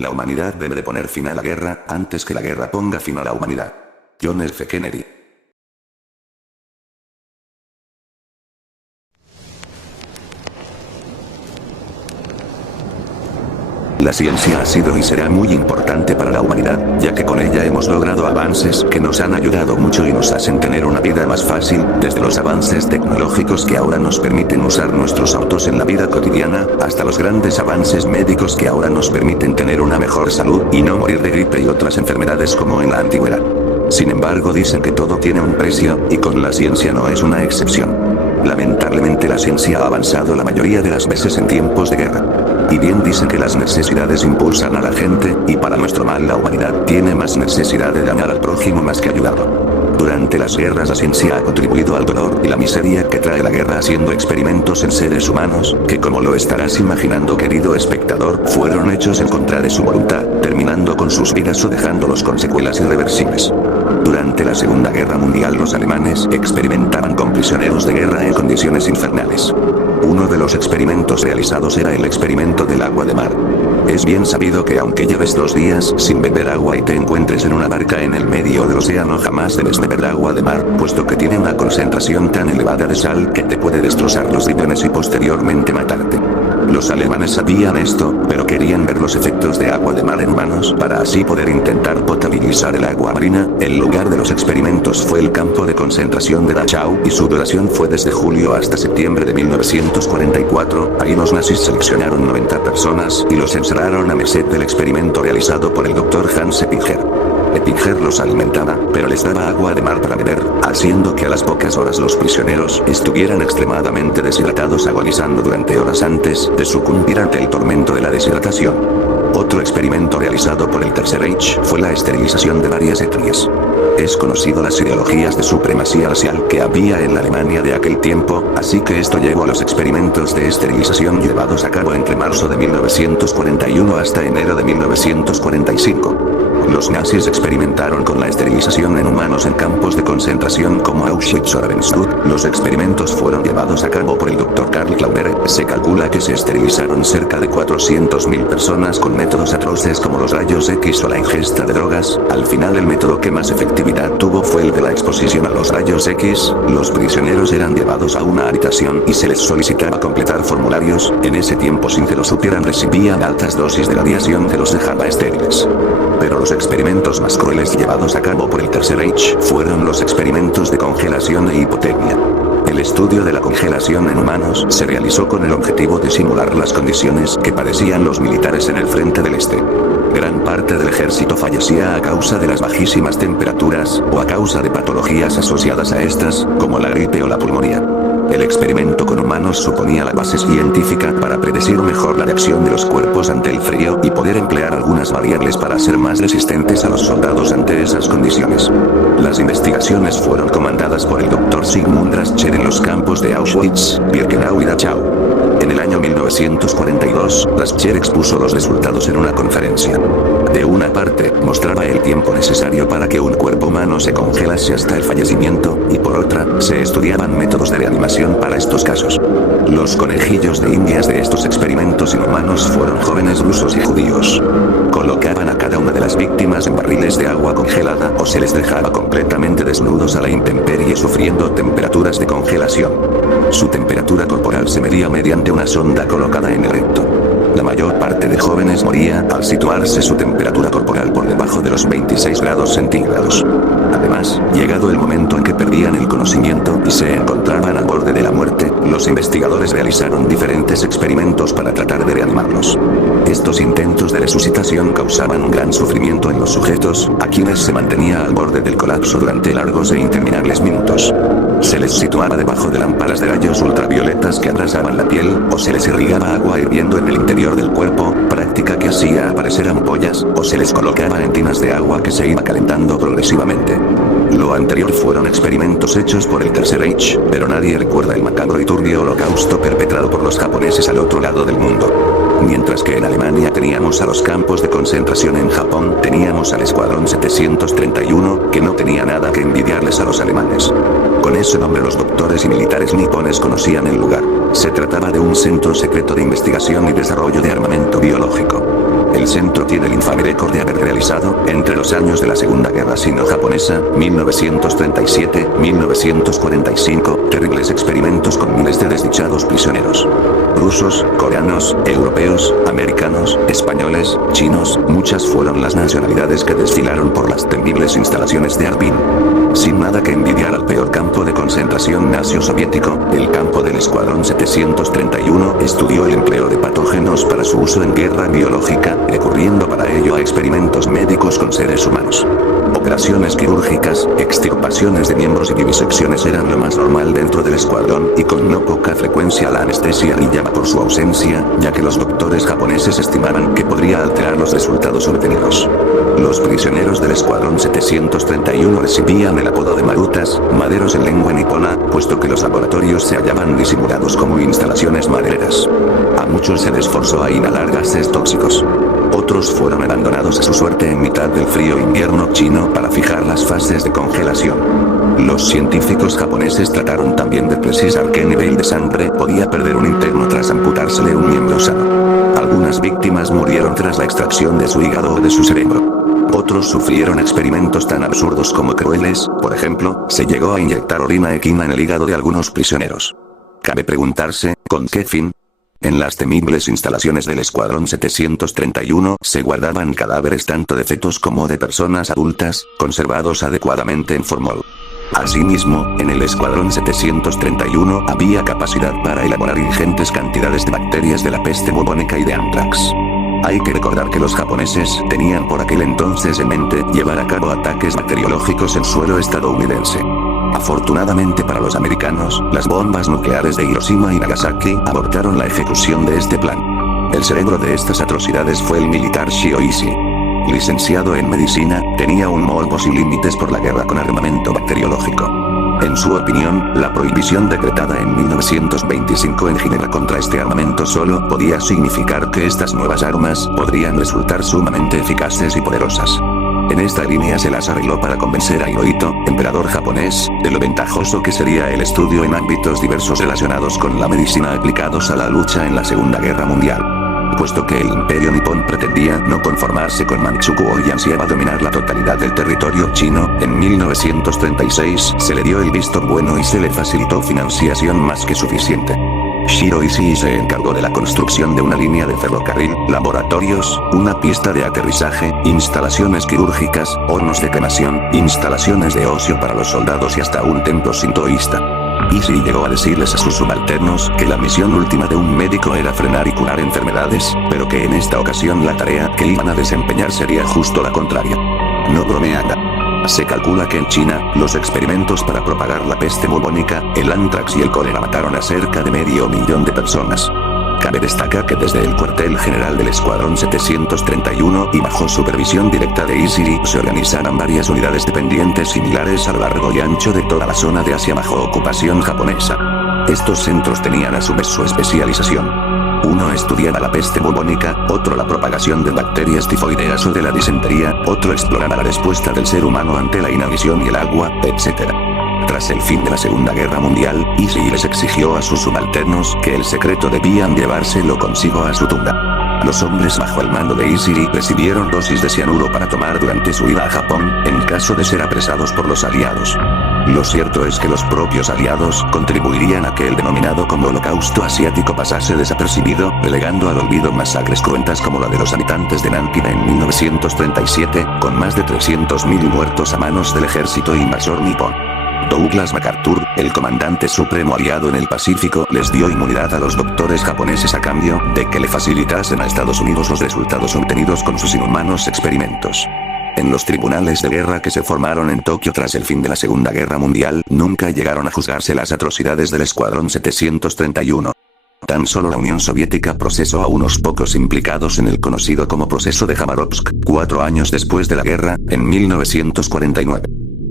La humanidad debe de poner fin a la guerra, antes que la guerra ponga fin a la humanidad. John F. Kennedy. La ciencia ha sido y será muy importante para la humanidad, ya que con ella hemos logrado avances que nos han ayudado mucho y nos hacen tener una vida más fácil, desde los avances tecnológicos que ahora nos permiten usar nuestros autos en la vida cotidiana, hasta los grandes avances médicos que ahora nos permiten tener una mejor salud y no morir de gripe y otras enfermedades como en la antigüedad. Sin embargo, dicen que todo tiene un precio, y con la ciencia no es una excepción. Lamentablemente la ciencia ha avanzado la mayoría de las veces en tiempos de guerra. Y bien dicen que las necesidades impulsan a la gente, y para nuestro mal la humanidad tiene más necesidad de dañar al prójimo más que ayudarlo. Durante las guerras la ciencia ha contribuido al dolor y la miseria que trae la guerra haciendo experimentos en seres humanos, que como lo estarás imaginando querido espectador, fueron hechos en contra de su voluntad, terminando con sus vidas o dejándolos con secuelas irreversibles. Durante la Segunda Guerra Mundial los alemanes experimentaban con prisioneros de guerra en condiciones infernales. Uno de los experimentos realizados era el experimento del agua de mar. Es bien sabido que aunque lleves 2 días sin beber agua y te encuentres en una barca en el medio del océano jamás debes beber agua de mar, puesto que tiene una concentración tan elevada de sal que te puede destrozar los riñones y posteriormente matarte. Los alemanes sabían esto, pero querían ver los efectos de agua de mar en humanos para así poder intentar potabilizar el agua marina. El lugar de los experimentos fue el campo de concentración de Dachau y su duración fue desde julio hasta septiembre de 1944. Ahí los nazis seleccionaron 90 personas y los encerraron a merced del experimento realizado por el Dr. Hans Eppinger. Eppinger los alimentaba, pero les daba agua de mar para beber, haciendo que a las pocas horas los prisioneros estuvieran extremadamente deshidratados agonizando durante horas antes de sucumbir ante el tormento de la deshidratación. Otro experimento realizado por el Tercer Reich fue la esterilización de varias etnias. Es conocido las ideologías de supremacía racial que había en la Alemania de aquel tiempo, así que esto llevó a los experimentos de esterilización llevados a cabo entre marzo de 1941 hasta enero de 1945. Los nazis experimentaron con la esterilización en humanos en campos de concentración como Auschwitz o Ravensbrück. Los experimentos fueron llevados a cabo por el Dr. Karl Klauber. Se calcula que se esterilizaron cerca de 400.000 personas con métodos atroces como los rayos X o la ingesta de drogas. Al final el método que más efectividad tuvo fue el de la exposición a los rayos X. Los prisioneros eran llevados a una habitación y se les solicitaba completar formularios. En ese tiempo sin que lo supieran recibían altas dosis de radiación que los dejaba estériles. Pero los experimentos más crueles llevados a cabo por el Tercer Reich fueron los experimentos de congelación e hipotermia. El estudio de la congelación en humanos se realizó con el objetivo de simular las condiciones que padecían los militares en el frente del este. Gran parte del ejército fallecía a causa de las bajísimas temperaturas, o a causa de patologías asociadas a estas, como la gripe o la pulmonía. El experimento con humanos suponía la base científica para predecir mejor la reacción de los cuerpos ante el frío y poder emplear algunas variables para ser más resistentes a los soldados ante esas condiciones. Las investigaciones fueron comandadas por el Dr. Sigmund Rascher en los campos de Auschwitz, Birkenau y Dachau. En el año 1942, Rascher expuso los resultados en una conferencia. De una parte, mostraba el tiempo necesario para que un cuerpo humano se congelase hasta el fallecimiento, y por otra, se estudiaban métodos de reanimación para estos casos. Los conejillos de indias de estos experimentos inhumanos fueron jóvenes rusos y judíos. Colocaban a cada una de las víctimas en barriles de agua congelada o se les dejaba completamente desnudos a la intemperie sufriendo temperaturas de congelación. Su temperatura corporal se medía mediante una sonda colocada en el recto. La mayor parte de jóvenes moría al situarse su temperatura corporal por debajo de los 26 grados centígrados. Además, llegado el momento en que perdían el conocimiento y se encontraban al borde de la muerte, los investigadores realizaron diferentes experimentos para tratar de reanimarlos. Estos intentos de resucitación causaban un gran sufrimiento en los sujetos, a quienes se mantenía al borde del colapso durante largos e interminables minutos. Se les situaba debajo de lámparas de rayos ultravioletas que abrasaban la piel, o se les irrigaba agua hirviendo en el interior del cuerpo, práctica que hacía aparecer ampollas, o se les colocaba en tinas de agua que se iba calentando progresivamente. Lo anterior fueron experimentos hechos por el Tercer Reich, pero nadie recuerda el macabro y turbio holocausto perpetrado por los japoneses al otro lado del mundo. Mientras que en Alemania teníamos a los campos de concentración, en Japón teníamos al Escuadrón 731, que no tenía nada que envidiarles a los alemanes. Con ese nombre los doctores y militares nipones conocían el lugar. Se trataba de un centro secreto de investigación y desarrollo de armamento biológico. El centro tiene el infame récord de haber realizado, entre los años de la Segunda Guerra Sino-Japonesa, 1937-1945, terribles experimentos con miles de desdichados prisioneros. Rusos, coreanos, europeos, americanos, españoles, chinos, muchas fueron las nacionalidades que desfilaron por las temibles instalaciones de Harbin. Sin nada que envidiar al peor campo de concentración nazi-soviético, el campo del Escuadrón 731 estudió el empleo de patógenos para su uso en guerra biológica, recurriendo para ello a experimentos médicos con seres humanos. Operaciones quirúrgicas, extirpaciones de miembros y vivisecciones eran lo más normal dentro del escuadrón, y con no poca frecuencia la anestesia brillaba por su ausencia, ya que los doctores japoneses estimaban que podría alterar los resultados obtenidos. Los prisioneros del Escuadrón 731 recibían el apodo de marutas, maderos en lengua nipona, puesto que los laboratorios se hallaban disimulados como instalaciones madereras. A muchos se les forzó a inhalar gases tóxicos. Otros fueron abandonados a su suerte en mitad del frío invierno chino para fijar las fases de congelación. Los científicos japoneses trataron también de precisar qué nivel de sangre podía perder un interno tras amputársele un miembro sano. Algunas víctimas murieron tras la extracción de su hígado o de su cerebro. Otros sufrieron experimentos tan absurdos como crueles, por ejemplo, se lllegó a inyectar orina equina en el hígado de algunos prisioneros. Cabe preguntarse, ¿con qué fin? En las temibles instalaciones del Escuadrón 731 se guardaban cadáveres tanto de fetos como de personas adultas, conservados adecuadamente en formol. Asimismo, en el Escuadrón 731 había capacidad para elaborar ingentes cantidades de bacterias de la peste bubónica y de anthrax. Hay que recordar que los japoneses tenían por aquel entonces en mente llevar a cabo ataques bacteriológicos en suelo estadounidense. Afortunadamente para los americanos, las bombas nucleares de Hiroshima y Nagasaki abortaron la ejecución de este plan. El cerebro de estas atrocidades fue el militar Shio Ishii. Licenciado en medicina, tenía un morbo sin límites por la guerra con armamento bacteriológico. En su opinión, la prohibición decretada en 1925 en Ginebra contra este armamento solo podía significar que estas nuevas armas podrían resultar sumamente eficaces y poderosas. En esta línea se las arregló para convencer a Hirohito, emperador japonés, de lo ventajoso que sería el estudio en ámbitos diversos relacionados con la medicina aplicados a la lucha en la Segunda Guerra Mundial. Puesto que el imperio nipón pretendía no conformarse con Manchukuo y ansiaba dominar la totalidad del territorio chino, en 1936 se le dio el visto bueno y se le facilitó financiación más que suficiente. Shiro Ishii se encargó de la construcción de una línea de ferrocarril, laboratorios, una pista de aterrizaje, instalaciones quirúrgicas, hornos de cremación, instalaciones de ocio para los soldados y hasta un templo sintoísta. Ishii llegó a decirles a sus subalternos que la misión última de un médico era frenar y curar enfermedades, pero que en esta ocasión la tarea que iban a desempeñar sería justo la contraria. No bromeaba. Se calcula que en China, los experimentos para propagar la peste bubónica, el anthrax y el cólera mataron a cerca de 500.000 de personas. Cabe destacar que desde el cuartel general del Escuadrón 731 y bajo supervisión directa de Ishii se organizaban varias unidades dependientes similares a lo largo y ancho de toda la zona de Asia bajo ocupación japonesa. Estos centros tenían a su vez su especialización. Uno estudiaba la peste bubónica, otro la propagación de bacterias tifoideas o de la disentería, otro exploraba la respuesta del ser humano ante la inanición y el agua, etc. Tras el fin de la Segunda Guerra Mundial, Ishii les exigió a sus subalternos que el secreto debían llevárselo consigo a su tumba. Los hombres bajo el mando de Ishii recibieron dosis de cianuro para tomar durante su ida a Japón, en caso de ser apresados por los aliados. Lo cierto es que los propios aliados contribuirían a que el denominado como Holocausto Asiático pasase desapercibido, relegando al olvido masacres cruentas como la de los habitantes de Nankín en 1937, con más de 300.000 muertos a manos del ejército invasor nipón. Douglas MacArthur, el comandante supremo aliado en el Pacífico, les dio inmunidad a los doctores japoneses a cambio de que le facilitasen a Estados Unidos los resultados obtenidos con sus inhumanos experimentos. En los tribunales de guerra que se formaron en Tokio tras el fin de la Segunda Guerra Mundial, nunca llegaron a juzgarse las atrocidades del Escuadrón 731. Tan solo la Unión Soviética procesó a unos pocos implicados en el conocido como proceso de Jamarovsk, 4 años después de la guerra, en 1949.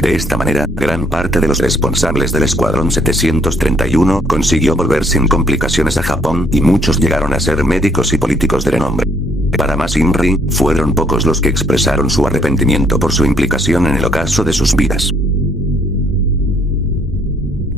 De esta manera, gran parte de los responsables del Escuadrón 731 consiguió volver sin complicaciones a Japón y muchos llegaron a ser médicos y políticos de renombre. Para más INRI, fueron pocos los que expresaron su arrepentimiento por su implicación en el ocaso de sus vidas.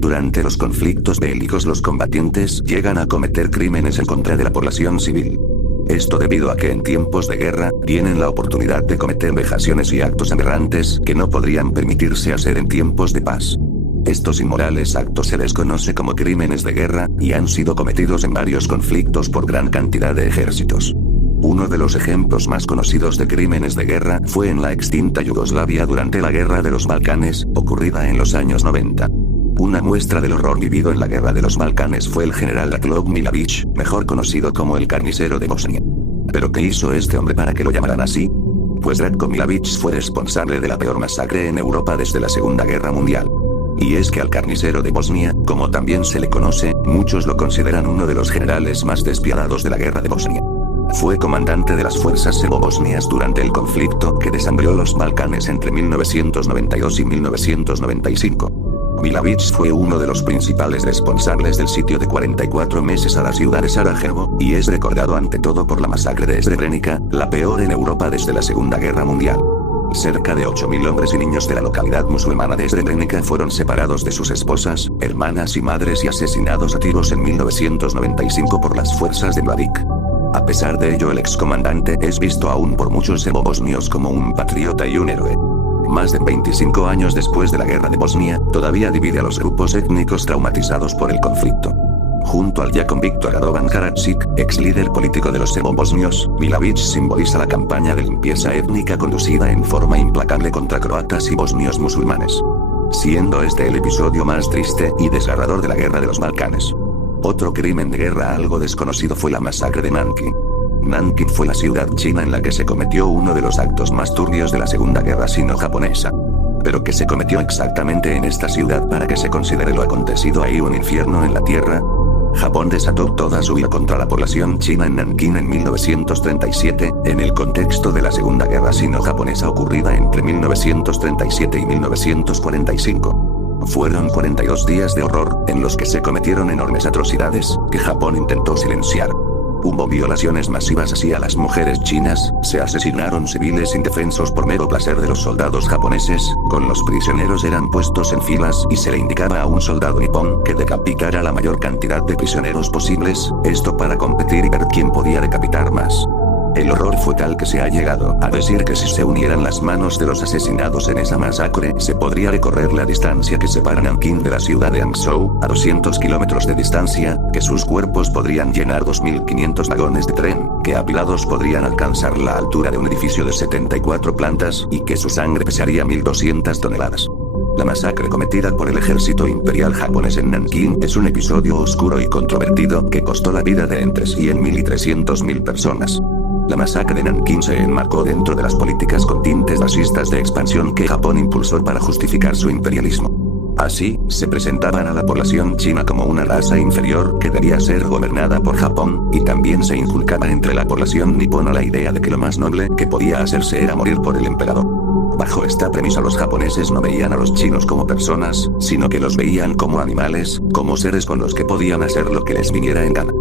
Durante los conflictos bélicos los combatientes llegan a cometer crímenes en contra de la población civil. Esto debido a que en tiempos de guerra, tienen la oportunidad de cometer vejaciones y actos aberrantes que no podrían permitirse hacer en tiempos de paz. Estos inmorales actos se les conoce como crímenes de guerra, y han sido cometidos en varios conflictos por gran cantidad de ejércitos. Uno de los ejemplos más conocidos de crímenes de guerra fue en la extinta Yugoslavia durante la Guerra de los Balcanes, ocurrida en los años 90. Una muestra del horror vivido en la Guerra de los Balcanes fue el general Ratko Mladić, mejor conocido como el carnicero de Bosnia. ¿Pero qué hizo este hombre para que lo llamaran así? Pues Ratko Mladić fue responsable de la peor masacre en Europa desde la Segunda Guerra Mundial. Y es que al carnicero de Bosnia, como también se le conoce, muchos lo consideran uno de los generales más despiadados de la Guerra de Bosnia. Fue comandante de las fuerzas serbo-bosnias durante el conflicto que desangró los Balcanes entre 1992 y 1995. Mladić fue uno de los principales responsables del sitio de 44 meses a la ciudad de Sarajevo, y es recordado ante todo por la masacre de Srebrenica, la peor en Europa desde la Segunda Guerra Mundial. Cerca de 8.000 hombres y niños de la localidad musulmana de Srebrenica fueron separados de sus esposas, hermanas y madres y asesinados a tiros en 1995 por las fuerzas de Mladić. A pesar de ello, el excomandante es visto aún por muchos serbo-bosnios como un patriota y un héroe. Más de 25 años después de la Guerra de Bosnia, todavía divide a los grupos étnicos traumatizados por el conflicto. Junto al ya convicto Radovan Karadzic, ex líder político de los serbo-bosnios, Mladić simboliza la campaña de limpieza étnica conducida en forma implacable contra croatas y bosnios musulmanes. Siendo este el episodio más triste y desgarrador de la Guerra de los Balcanes. Otro crimen de guerra algo desconocido fue la masacre de Nankín. Nankín fue la ciudad china en la que se cometió uno de los actos más turbios de la Segunda Guerra Sino-Japonesa. ¿Pero qué se cometió exactamente en esta ciudad para que se considere lo acontecido ahí un infierno en la tierra? Japón desató toda su ira contra la población china en Nankín en 1937, en el contexto de la Segunda Guerra Sino-Japonesa ocurrida entre 1937 y 1945. Fueron 42 días de horror, en los que se cometieron enormes atrocidades, que Japón intentó silenciar. Hubo violaciones masivas hacia las mujeres chinas, se asesinaron civiles indefensos por mero placer de los soldados japoneses, con los prisioneros eran puestos en filas y se le indicaba a un soldado nipón que decapitara la mayor cantidad de prisioneros posibles, esto para competir y ver quién podía decapitar más. El horror fue tal que se ha llegado a decir que si se unieran las manos de los asesinados en esa masacre, se podría recorrer la distancia que separa Nankín de la ciudad de Hangzhou, a 200 kilómetros de distancia, que sus cuerpos podrían llenar 2.500 vagones de tren, que apilados podrían alcanzar la altura de un edificio de 74 plantas, y que su sangre pesaría 1.200 toneladas. La masacre cometida por el ejército imperial japonés en Nankín es un episodio oscuro y controvertido que costó la vida de entre 100.000 y 300.000 personas. La masacre de Nankín se enmarcó dentro de las políticas con tintes racistas de expansión que Japón impulsó para justificar su imperialismo. Así, se presentaban a la población china como una raza inferior que debía ser gobernada por Japón, y también se inculcaba entre la población nipona la idea de que lo más noble que podía hacerse era morir por el emperador. Bajo esta premisa los japoneses no veían a los chinos como personas, sino que los veían como animales, como seres con los que podían hacer lo que les viniera en gana.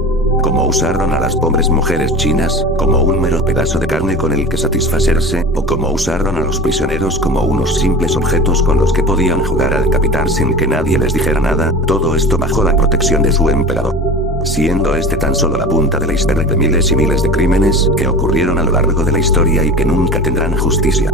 Como usaron a las pobres mujeres chinas, como un mero pedazo de carne con el que satisfacerse, o como usaron a los prisioneros como unos simples objetos con los que podían jugar a decapitar sin que nadie les dijera nada, todo esto bajo la protección de su emperador. Siendo este tan solo la punta del iceberg de miles y miles de crímenes que ocurrieron a lo largo de la historia y que nunca tendrán justicia.